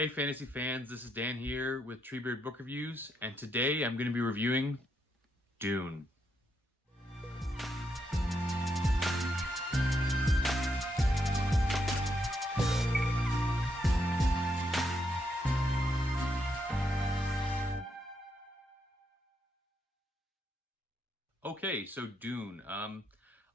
Hey fantasy fans, this is Dan here with TreeBeard Book Reviews, and today I'm going to be reviewing Dune. Okay, so Dune. I'm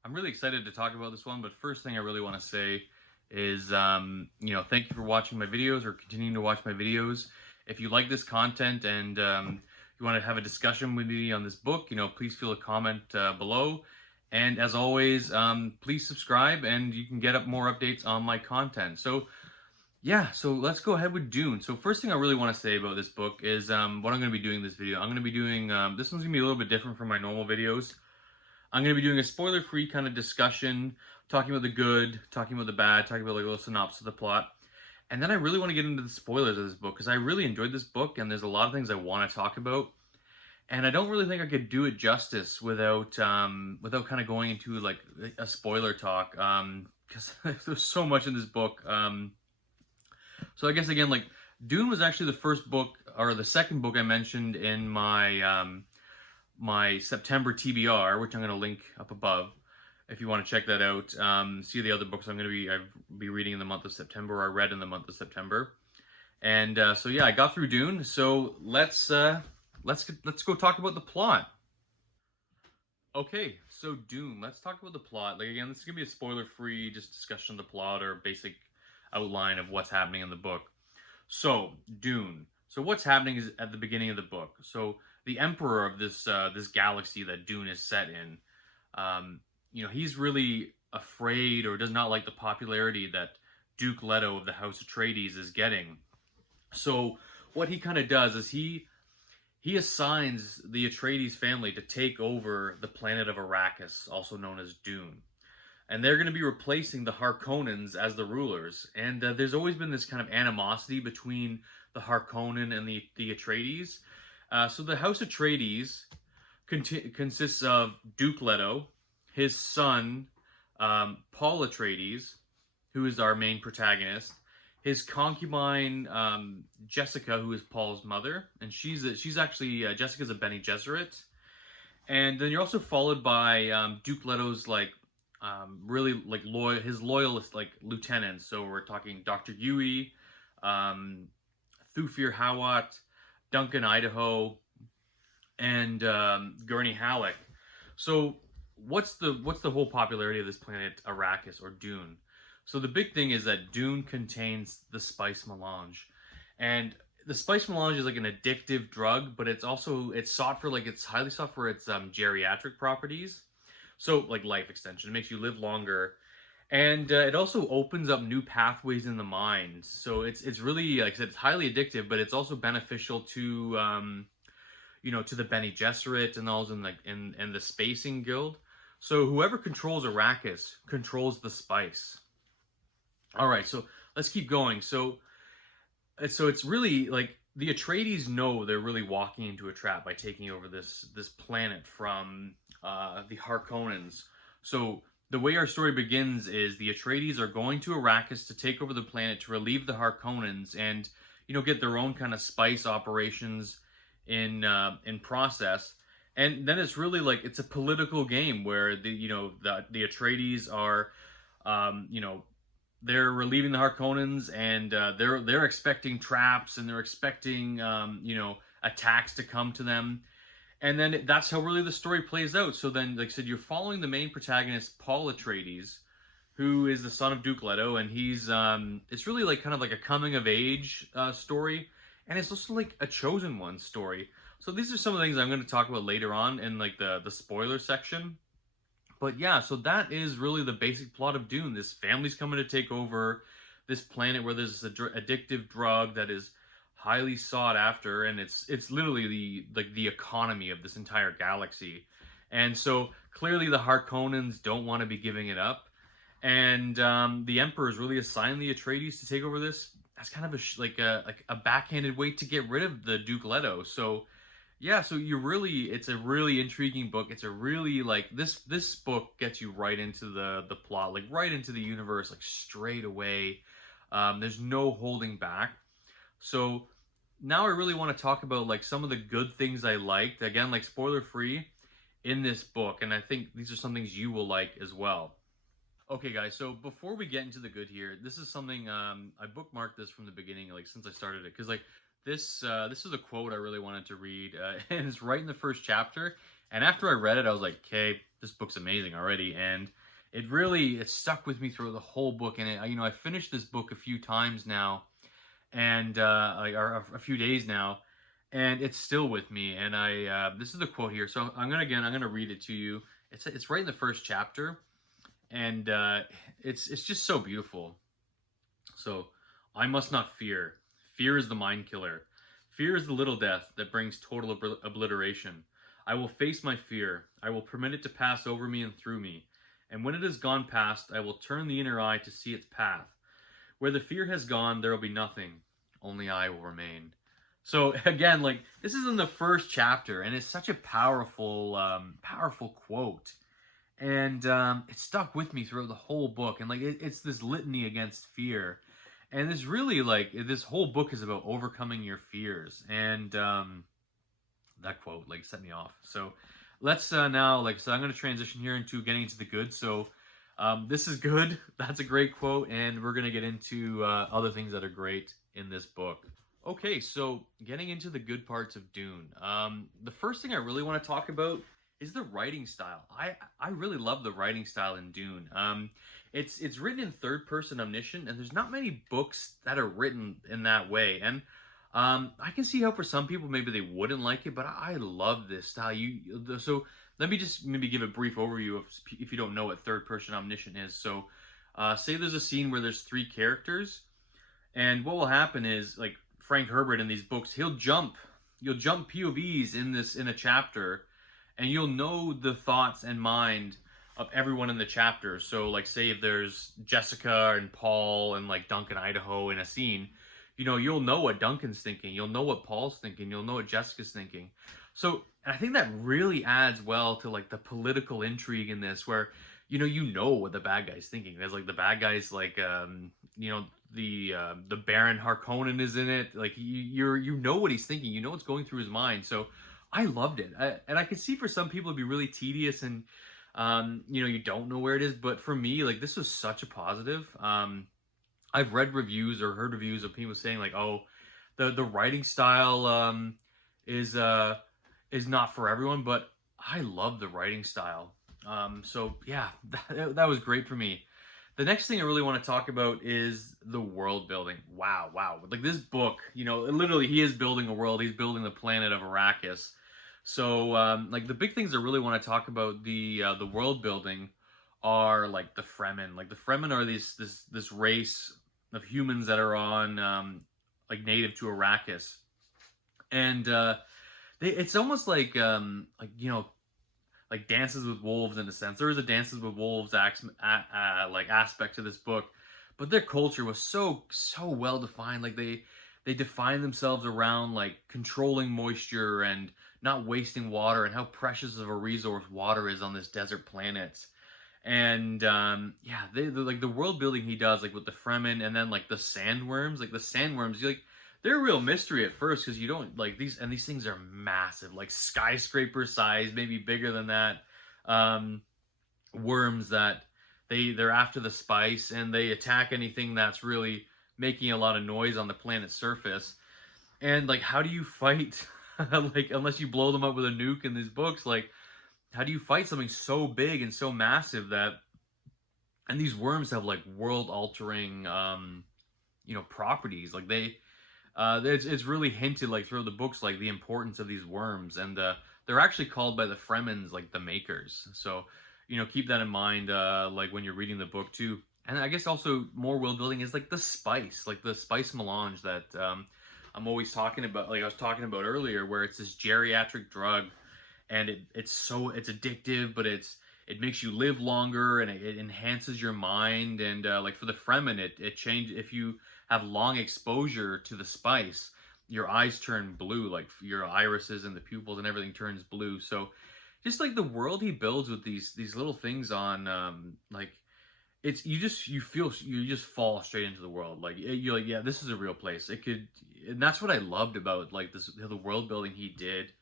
really excited to talk about this one, but first thing I really want to say is, thank you for watching my videos or continuing to watch my videos. If you like this content and you want to have a discussion with me on this book, please feel a comment below. And as always, please subscribe and you can get up more updates on my content. So let's go ahead with Dune. So first thing I really want to say about this book is what I'm going to be doing in this video. I'm going to be doing, this one's going to be a little bit different from my normal videos. I'm going to be doing a spoiler-free kind of discussion, talking about the good, talking about the bad, talking about like a little synopsis of the plot. And then I really want to get into the spoilers of this book because I really enjoyed this book and there's a lot of things I want to talk about. And I don't really think I could do it justice without kind of going into like a spoiler talk because there's so much in this book. So I guess again, like Dune was actually the first book or the second book I mentioned in my my September TBR, which I'm going to link up above if you want to check that out. See the other books I'll be reading in the month of September, or I read in the month of September. And so yeah, I got through Dune. So let's go talk about the plot. Okay, so Dune. Let's talk about the plot. Like again, this is gonna be a spoiler-free just discussion of the plot or basic outline of what's happening in the book. So Dune. So what's happening is at the beginning of the book. So the emperor of this galaxy that Dune is set in, he's really afraid or does not like the popularity that Duke Leto of the House Atreides is getting. So what he kind of does is he assigns the Atreides family to take over the planet of Arrakis, also known as Dune. And they're going to be replacing the Harkonnens as the rulers. And there's always been this kind of animosity between the Harkonnen and the Atreides. So the House Atreides consists of Duke Leto, his son, Paul Atreides, who is our main protagonist, his concubine, Jessica, who is Paul's mother, and she's actually, Jessica's a Bene Gesserit. And then you're also followed by Duke Leto's, really, his loyalist, lieutenants. So we're talking Dr. Yui, Thufir Hawat, Duncan Idaho, and Gurney Halleck. So what's the whole popularity of this planet Arrakis or Dune? So the big thing is that Dune contains the spice melange, and the spice melange is like an addictive drug, but it's highly sought for its geriatric properties. So like life extension, it makes you live longer, and it also opens up new pathways in the mind. So it's really, like I said, it's highly addictive, but it's also beneficial to to the Bene Gesserit and those in the Spacing Guild. So whoever controls Arrakis controls the spice. All right, so let's keep going. So it's really like the Atreides know they're really walking into a trap by taking over this planet from the Harkonnens. So the way our story begins is the Atreides are going to Arrakis to take over the planet to relieve the Harkonnens and get their own kind of spice operations in process. And then it's really like it's a political game where the Atreides are they're relieving the Harkonnens, and they're expecting traps, and they're expecting attacks to come to them, and then that's how really the story plays out. So then, like I said, you're following the main protagonist, Paul Atreides, who is the son of Duke Leto, and he's it's really like kind of like a coming of age story, and it's also like a chosen one story. So these are some of the things I'm going to talk about later on in like the spoiler section. But yeah, so that is really the basic plot of Dune. This family's coming to take over this planet where there's this addictive drug that is highly sought after, and it's literally the economy of this entire galaxy. And so clearly the Harkonnens don't want to be giving it up, and the Emperor is really assigned the Atreides to take over this. That's kind of a backhanded way to get rid of the Duke Leto. So yeah, so it's a really intriguing book. It's a really this book gets you right into the plot, like right into the universe, like straight away. There's no holding back. So now I really want to talk about like some of the good things I liked. Again, like spoiler free in this book, and I think these are some things you will like as well. Okay, guys. So before we get into the good here, this is something I bookmarked this from the beginning, like since I started it, because like this is a quote I really wanted to read, and it's right in the first chapter. And after I read it, I was like, okay, this book's amazing already, and it stuck with me through the whole book. And I finished this book a few times now, and or a few days now, and it's still with me. And this is the quote here. So I'm gonna read it to you. It's right in the first chapter, and it's just so beautiful. So, I must not fear. Fear is the mind killer. Fear is the little death that brings total obliteration. I will face my fear. I will permit it to pass over me and through me. And when it has gone past, I will turn the inner eye to see its path. Where the fear has gone, there will be nothing. Only I will remain. So again, like this is in the first chapter, and it's such a powerful quote, and it stuck with me throughout the whole book. And like it's this litany against fear, and this really like this whole book is about overcoming your fears. And that quote like set me off. So let's now so I'm going to transition here into getting into the good. So this is good. That's a great quote, and we're going to get into other things that are great in this book. Okay, so getting into the good parts of Dune. The first thing I really want to talk about is the writing style. I really love the writing style in Dune. It's written in third person omniscient, and there's not many books that are written in that way. And I can see how for some people maybe they wouldn't like it, but I love this style. So let me just maybe give a brief overview of if you don't know what third person omniscient is. So say there's a scene where there's three characters, and what will happen is like Frank Herbert in these books, you'll jump POVs in a chapter, and you'll know the thoughts and mind of everyone in the chapter. So like say if there's Jessica and Paul and like Duncan Idaho in a scene, you'll know what Duncan's thinking, you'll know what Paul's thinking, you'll know what Jessica's thinking. So and I think that really adds well to like the political intrigue in this, where you know what the bad guy's thinking. There's like the bad guy's like the Baron Harkonnen is in it. Like you know what he's thinking. You know what's going through his mind. So I loved it, and I could see for some people it'd be really tedious, and you don't know where it is. But for me, like this was such a positive. I've read reviews or heard reviews of people saying like, oh, the writing style is not for everyone, but I love the writing style. So yeah, that was great for me. The next thing I really want to talk about is the world building. Wow. Like this book, literally he is building a world. He's building the planet of Arrakis. So like the big things I really want to talk about the world building are like the Fremen. Like the Fremen are this race of humans that are on like native to Arrakis. And it's almost like like Dances with Wolves in a sense. There is a Dances with Wolves like aspect to this book, but their culture was so well defined. Like they define themselves around like controlling moisture and not wasting water, and how precious of a resource water is on this desert planet. And yeah, they like the world building he does like with the Fremen, and then like the sandworms. Like the sandworms, you like they're a real mystery at first because you don't like these, and these things are massive, like skyscraper size, maybe bigger than that. Worms that they're after the spice, and they attack anything that's really making a lot of noise on the planet's surface. And like, how do you fight? Like, unless you blow them up with a nuke in these books, like, how do you fight something so big and so massive that? And these worms have like world-altering, properties. Like it's really hinted like through the books like the importance of these worms, and they're actually called by the Fremens like the Makers. So keep that in mind like when you're reading the book too. And I guess also more world building is like the spice melange that I'm always talking about, like I was talking about earlier, where it's this geriatric drug, and it's addictive, but it makes you live longer, and it enhances your mind. And like for the Fremen, it changes if you have long exposure to the spice, your eyes turn blue, like your irises and the pupils and everything turns blue. So just like the world he builds with these little things on like you just fall straight into the world. Like you're like, yeah, this is a real place. and that's what I loved about like this the world building he did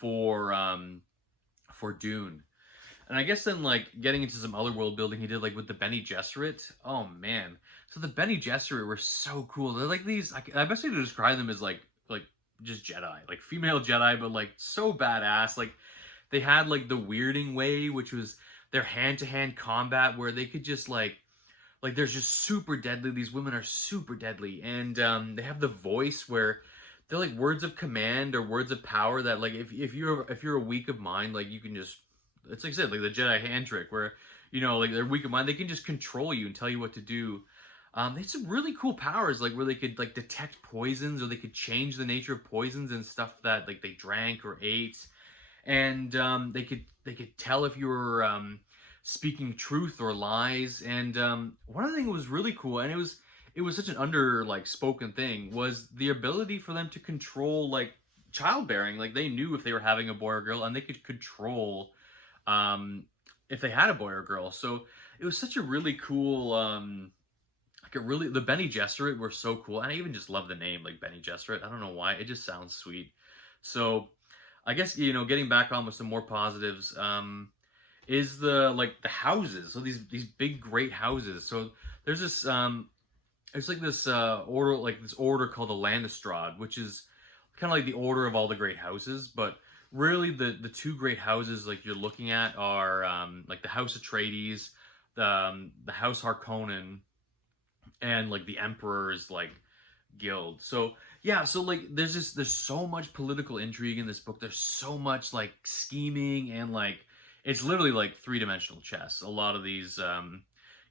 for Dune. And I guess then like getting into some other world building he did like with the Bene Gesserit. Oh man. So the Bene Gesserit were so cool. They're like these I best way to describe them as like just Jedi. Like female Jedi, but like so badass. Like they had like the weirding way, which was their hand-to-hand combat where they could just like they're just super deadly. These women are super deadly. And they have the voice where they're like words of command or words of power that like if you're a weak of mind, like you can just it's like I said, like the Jedi hand trick where, you know, like they're weak of mind, they can just control you and tell you what to do. They had some really cool powers, like where they could like detect poisons or they could change the nature of poisons and stuff that like they drank or ate, and they could tell if you were speaking truth or lies. And one of the things that was really cool, and it was such an under like spoken thing, was the ability for them to control like childbearing. Like they knew if they were having a boy or girl, and they could control if they had a boy or girl. So it was such a really cool like a really the Bene Gesserit were so cool, and I even just love the name like Bene Gesserit. I don't know why, it just sounds sweet. So I guess, you know, getting back on with some more positives, is the like the houses. So these big great houses. So there's this it's like this order called the Lannistrad, which is kind of like the order of all the great houses. But really the two great houses like you're looking at are like the House Atreides, the House Harkonnen, and like the Emperor's like guild. So yeah, so like there's so much political intrigue in this book. There's so much like scheming, and like it's literally like three-dimensional chess. A lot of these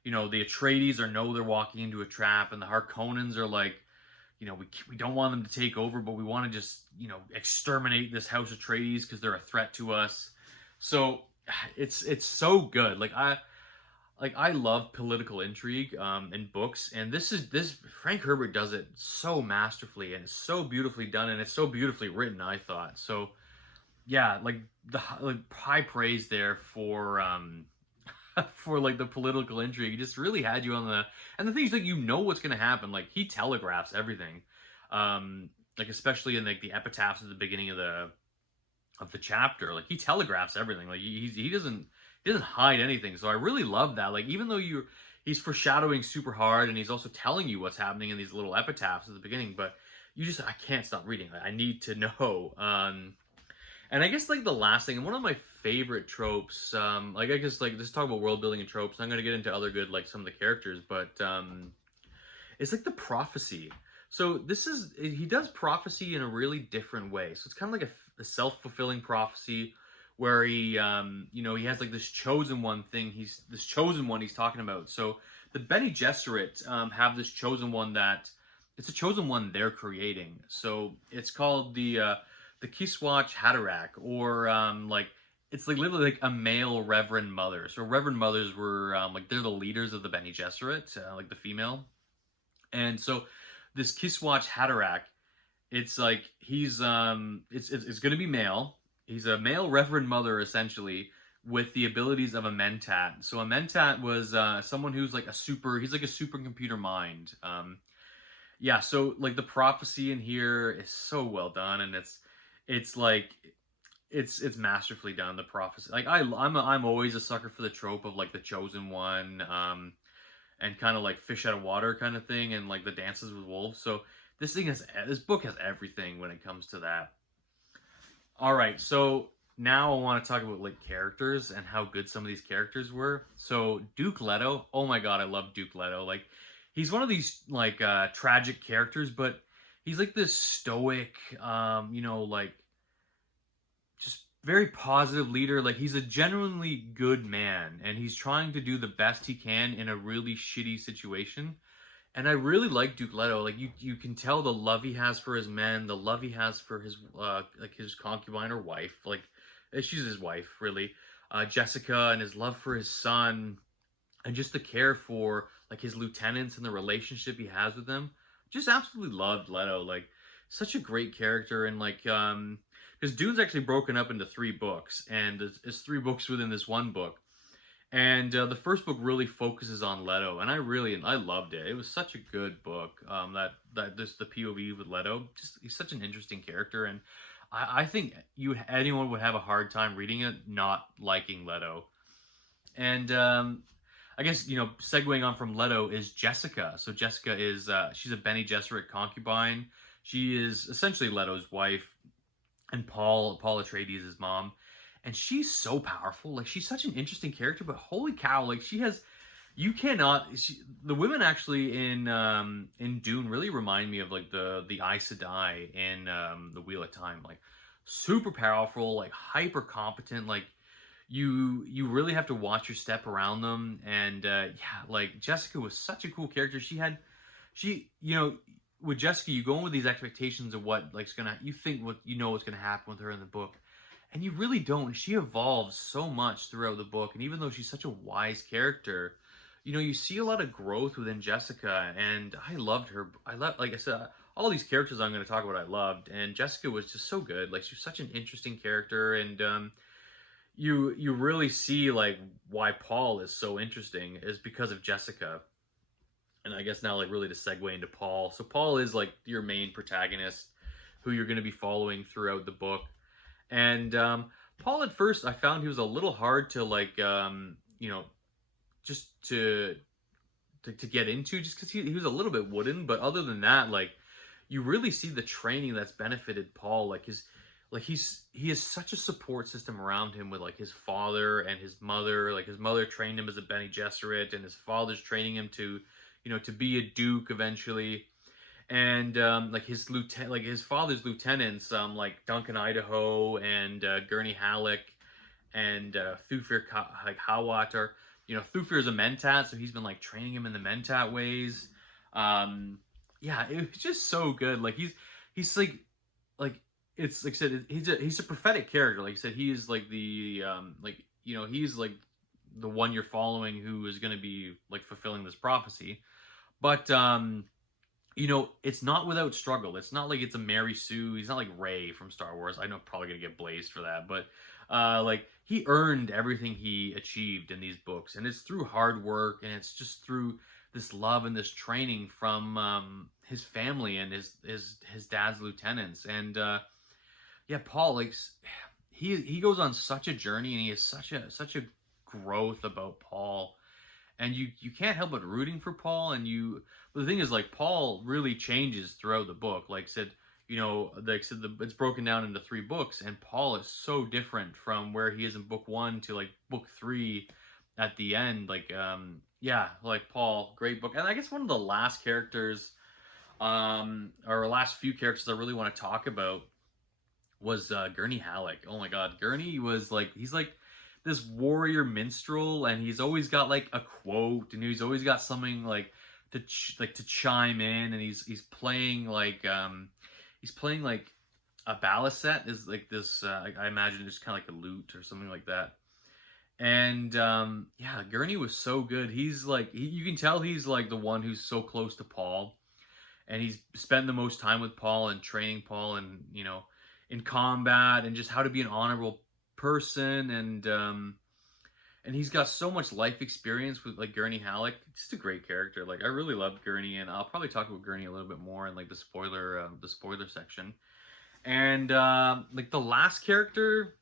you know, the Atreides know they're walking into a trap, and the Harkonnens are like, you know, we don't want them to take over, but we want to just, you know, exterminate this House Atreides because they're a threat to us. So it's so good. Like I love political intrigue in books, and this Frank Herbert does it so masterfully, and it's so beautifully done, and it's so beautifully written, I thought. So yeah, like high praise there for for like the political intrigue. He just really had you on the, and the thing is like, you know what's gonna happen. Like he telegraphs everything, like especially in like the epitaphs at the beginning of the chapter. Like he telegraphs everything. Like he doesn't hide anything. So I really love that. Like even though he's foreshadowing super hard, and he's also telling you what's happening in these little epitaphs at the beginning, but I can't stop reading. Like, I need to know. And I guess like the last thing, and one of my favorite tropes, like I guess like let's talk about world building and tropes. I'm gonna get into other good like some of the characters, but it's like the prophecy. So he does prophecy in a really different way. So it's kind of like a self-fulfilling prophecy where he you know, he has like this chosen one thing. He's talking about. So the Bene Gesserit have this chosen one that it's a chosen one they're creating. So it's called the Kiswach Haderach, or like it's like literally like a male Reverend Mother. So Reverend Mothers were like they're the leaders of the Bene Gesserit, like the female. And so this Kiswach Haderach, it's like he's it's going to be male. He's a male Reverend Mother essentially, with the abilities of a Mentat. So a Mentat was someone who's like he's like a supercomputer mind. Yeah, so like the prophecy in here is so well done, and it's like it's masterfully done. The prophecy, like I'm always a sucker for the trope of like the chosen one, and kind of like fish out of water kind of thing, and like the dances with wolves. So this book has everything when it comes to that. All right, so now I want to talk about like characters and how good some of these characters were. So Duke Leto, oh my god, I love Duke Leto. Like he's one of these like tragic characters, but he's like this stoic, you know, like just very positive leader. Like he's a genuinely good man, and he's trying to do the best he can in a really shitty situation. And I really like Duke Leto. Like you can tell the love he has for his men, the love he has for his like his concubine or wife. Like she's his wife, really, Jessica, and his love for his son, and just the care for like his lieutenants and the relationship he has with them. Just absolutely loved Leto. Like such a great character. And like because Dune's actually broken up into 3 books, and it's 3 books within this one book. And the first book really focuses on Leto, and I loved it. It was such a good book. That this the POV with Leto, just he's such an interesting character, and I think anyone would have a hard time reading it not liking Leto. And I guess segueing on from Leto is Jessica. So Jessica is she's a Bene Gesserit concubine. She is essentially Leto's wife, and Paul Atreides' his mom, and she's so powerful. Like she's such an interesting character, but holy cow, like she has you cannot the women actually in Dune really remind me of like the Aes Sedai in the Wheel of Time, like super powerful, like hyper competent, like you really have to watch your step around them. And yeah, like Jessica was such a cool character. She with Jessica, you go in with these expectations of what like's gonna you think what what's gonna happen with her in the book, and you really don't. She evolves so much throughout the book, and even though she's such a wise character, you see a lot of growth within Jessica, and I loved her. Like I said, all these characters I'm going to talk about, I loved, and Jessica was just so good. Like she's such an interesting character, and you really see like why Paul is so interesting is because of Jessica. And I guess now like really to segue into Paul. So Paul is like your main protagonist, who you're going to be following throughout the book. And Paul, at first, I found he was a little hard to like, just to get into, just because he was a little bit wooden. But other than that, like, you really see the training that's benefited Paul. Like he has such a support system around him with like his father and his mother. Like his mother trained him as a Bene Gesserit, and his father's training him to, to be a duke eventually. And like his father's lieutenants, like Duncan Idaho and Gurney Halleck and Thufir like Hawat are, Thufir is a Mentat, so he's been like training him in the Mentat ways. Yeah, it was just so good. Like he's like it's like I said, he's a prophetic character. Like I said, he is like the he's like the one you're following who is going to be like fulfilling this prophecy. But it's not without struggle. It's not like it's a Mary Sue. He's not like Rey from Star Wars. I know I'm probably gonna get blazed for that, but like he earned everything he achieved in these books, and it's through hard work, and it's just through this love and this training from his family and his dad's lieutenants. And yeah, Paul, like he goes on such a journey, and he has such a growth about Paul. And you can't help but rooting for Paul. But the thing is, like, Paul really changes throughout the book. Like I said, it's broken down into 3 books, and Paul is so different from where he is in book 1 to like book 3 at the end. Like yeah, like Paul, great book. And I guess one of the last characters, or last few characters I really want to talk about was Gurney Halleck. Oh my God, Gurney was like he's like this warrior minstrel, and he's always got like a quote, and he's always got something like to chime in, and he's playing like a baliset is like this. I imagine it's kind of like a lute or something like that. And yeah, Gurney was so good. He's like you can tell he's like the one who's so close to Paul, and he's spent the most time with Paul and training Paul, and in combat, and just how to be an honorable person. And he's got so much life experience with like Gurney Halleck. Just a great character. Like I really loved Gurney, and I'll probably talk about Gurney a little bit more in like the spoiler section. And like the last character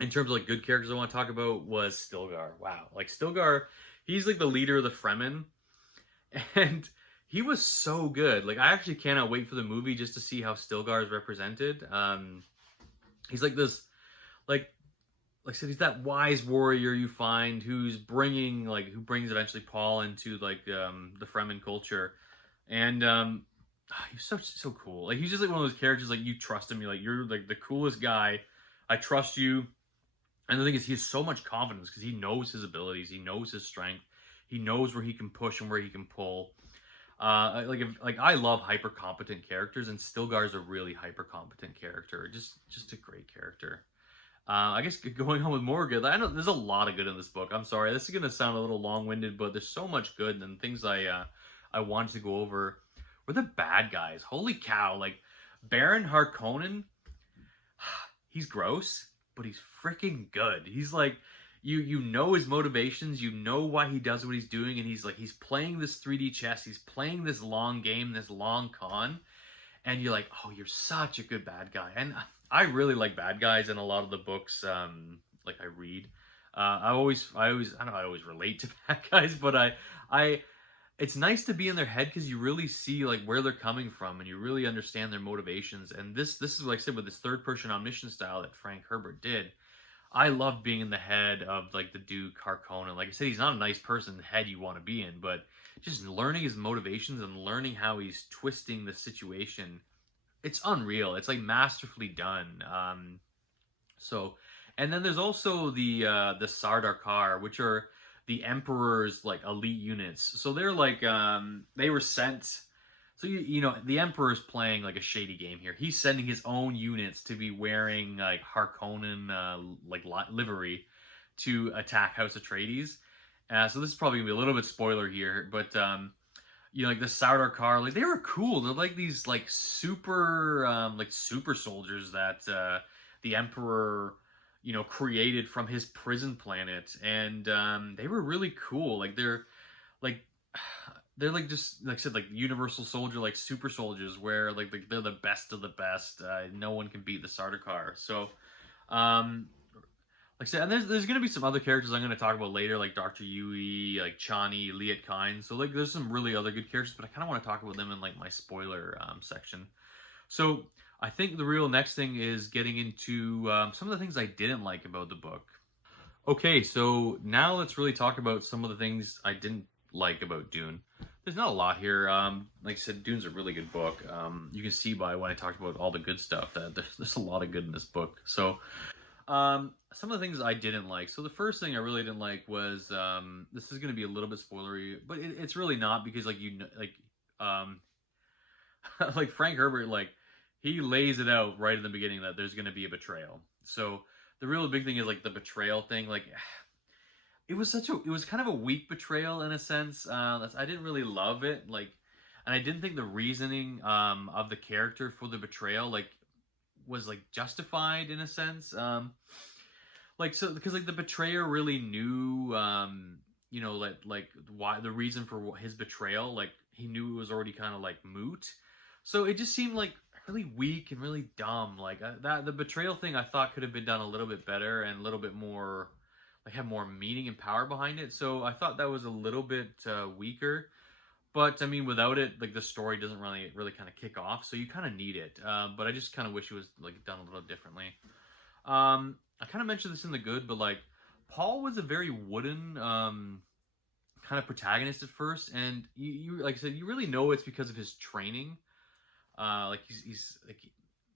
in terms of like good characters I want to talk about was Stilgar. Wow, like Stilgar, he's like the leader of the Fremen, and he was so good. Like I actually cannot wait for the movie just to see how Stilgar is represented. He's like this, like I said, he's that wise warrior you find who brings eventually Paul into like the Fremen culture. And he's so cool. Like he's just like one of those characters, like you trust him. You're like the coolest guy. I trust you. And the thing is, he has so much confidence because he knows his abilities, he knows his strength, he knows where he can push and where he can pull. I love hyper competent characters, and Stilgar's a really hyper competent character. Just a great character. I guess going on with more good. I know there's a lot of good in this book. I'm sorry, this is gonna sound a little long-winded, but there's so much good, and things I wanted to go over were the bad guys. Holy cow! Like Baron Harkonnen, he's gross, but he's freaking good. He's like, you know his motivations, you know why he does what he's doing, and he's playing this 3D chess, he's playing this long game, this long con, and you're like, oh, you're such a good bad guy. And I really like bad guys in a lot of the books, like I read. I don't know, I always relate to bad guys, but I, it's nice to be in their head because you really see like where they're coming from and you really understand their motivations. And this is like I said with this third person omniscient style that Frank Herbert did. I love being in the head of like the Duke Harkonnen. Like I said, he's not a nice person, the head you want to be in, but just learning his motivations and learning how he's twisting the situation, it's unreal. It's like masterfully done. So, and then there's also the Sardaukar, which are the Emperor's like elite units. So they're like they were sent. So you know the Emperor's playing like a shady game here. He's sending his own units to be wearing like Harkonnen like livery to attack House Atreides. So this is probably gonna be a little bit spoiler here, but you know, like the Sardaukar, like they were cool. They're like these like super soldiers that the Emperor, you know, created from his prison planet, and they were really cool. Like they're like just like I said, like universal soldier, like super soldiers, where like they're the best of the best. No one can beat the Sardaukar. So, like I said, and there's gonna be some other characters I'm gonna talk about later, like Dr. Yui, like Chani, Liet Kynes. So like there's some really other good characters, but I kind of want to talk about them in like my spoiler section. So I think the real next thing is getting into some of the things I didn't like about the book. Okay, so now let's really talk about some of the things I didn't like about Dune. There's not a lot here. Like I said, Dune's a really good book. You can see by when I talked about all the good stuff that there's a lot of good in this book. So some of the things I didn't like. So the first thing I really didn't like was this is going to be a little bit spoilery, but it's really not because like um, like Frank Herbert like he lays it out right in the beginning that there's going to be a betrayal. So the real big thing is like the betrayal thing. Like it was kind of a weak betrayal in a sense. I didn't really love it. Like, and I didn't think the reasoning of the character for the betrayal like was like justified in a sense. Like so because like the betrayer really knew you know like why the reason for his betrayal, like he knew it was already kind of like moot. So it just seemed like really weak and really dumb. Like that the betrayal thing I thought could have been done a little bit better and a little bit more like have more meaning and power behind it. So I thought that was a little bit weaker. But I mean, without it, like the story doesn't really kind of kick off. So you kind of need it. But I just kind of wish it was like done a little differently. I kind of mentioned this in the good, but like Paul was a very wooden kind of protagonist at first, and you like I said, you really know it's because of his training. Like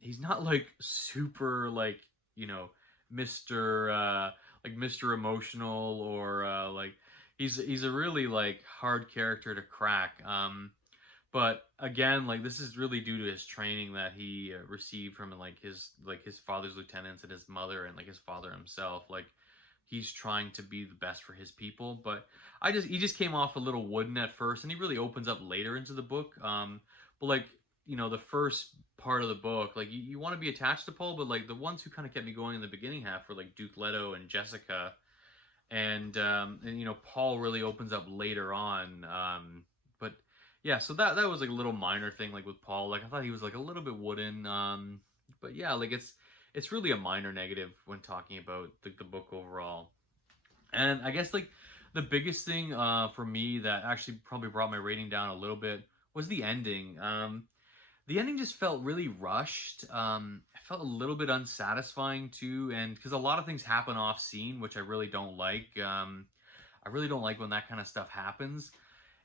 he's not like super like you know Mister like Mr. Emotional or like he's a really like hard character to crack. But again, like this is really due to his training that he received from like his father's lieutenants and his mother and like his father himself. Like he's trying to be the best for his people, but he just came off a little wooden at first, and he really opens up later into the book. But like you know the first part of the book, like you want to be attached to Paul, but like the ones who kind of kept me going in the beginning half were like Duke Leto and Jessica, and you know Paul really opens up later on. But yeah, so that was like a little minor thing like with Paul. Like I thought he was like a little bit wooden. But yeah, like it's really a minor negative when talking about the book overall. And I guess like the biggest thing for me that actually probably brought my rating down a little bit was the ending. The ending just felt really rushed. It felt a little bit unsatisfying too, and because a lot of things happen off scene, which I really don't like. I really don't like when that kind of stuff happens,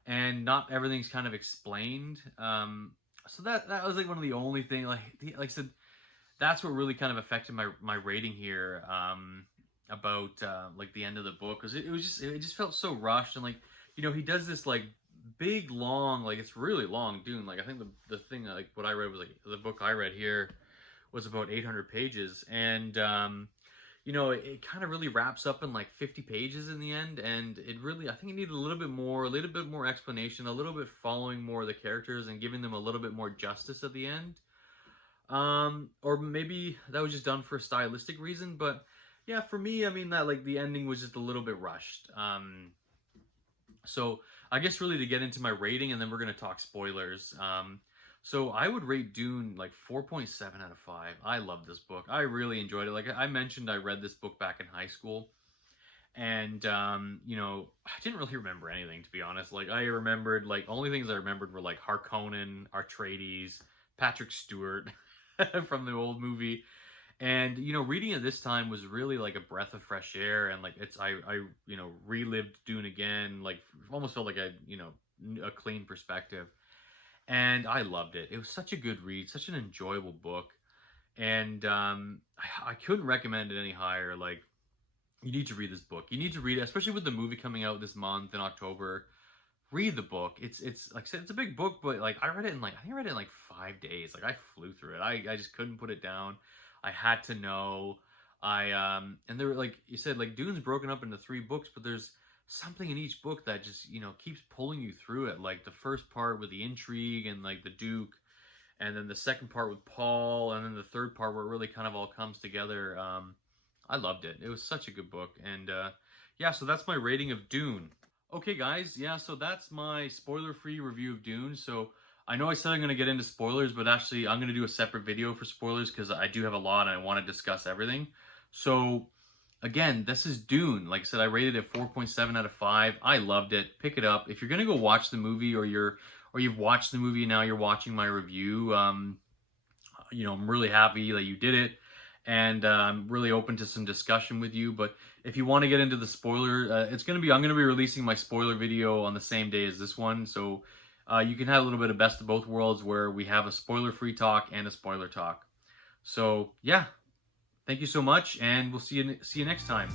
and not everything's kind of explained. So that was like one of the only thing. Like I said, that's what really kind of affected my rating here. About like the end of the book, because it just felt so rushed, and like you know he does this like big long, like it's really long Dune. Like I think the thing like what I read was like the book I read here was about 800 pages, and you know it kind of really wraps up in like 50 pages in the end, and it really I think it needed a little bit more explanation, a little bit following more of the characters and giving them a little bit more justice at the end. Or maybe that was just done for a stylistic reason, but Yeah, for me, I mean that like the ending was just a little bit rushed. So I guess really to get into my rating, and then we're gonna talk spoilers. So I would rate Dune like 4.7 out of 5. I love this book. I really enjoyed it. Like I mentioned, I read this book back in high school, and you know, I didn't really remember anything, to be honest. Like I remembered, like only things I remembered were like Harkonnen, Atreides, Patrick Stewart from the old movie. And you know, reading it this time was really like a breath of fresh air, and like I you know, relived Dune again, like almost felt like a, you know, a clean perspective. And I loved it. It was such a good read, such an enjoyable book. And I couldn't recommend it any higher. Like, you need to read this book. You need to read it, especially with the movie coming out this month in October. Read the book. It's like I said, it's a big book, but like I read it in like, I think I read it in like 5 days. Like I flew through it. I just couldn't put it down. I had to know. And there were, like you said, like Dune's broken up into 3 books, but there's something in each book that just, you know, keeps pulling you through it. Like the first part with the intrigue and like the Duke, and then the second part with Paul, and then the third part where it really kind of all comes together. I loved it. It was such a good book. And yeah, so that's my rating of Dune. Okay, guys, yeah, so that's my spoiler-free review of Dune. So I know I said I'm going to get into spoilers, but actually I'm going to do a separate video for spoilers because I do have a lot and I want to discuss everything. So again, this is Dune. Like I said, I rated it 4.7 out of 5. I loved it. Pick it up. If you're going to go watch the movie, or you've watched the movie and now you're watching my review, you know, I'm really happy that you did it, and I'm really open to some discussion with you. But if you want to get into the spoiler, I'm gonna be releasing my spoiler video on the same day as this one, so you can have a little bit of best of both worlds, where we have a spoiler-free talk and a spoiler talk. So yeah, thank you so much, and we'll see you next time.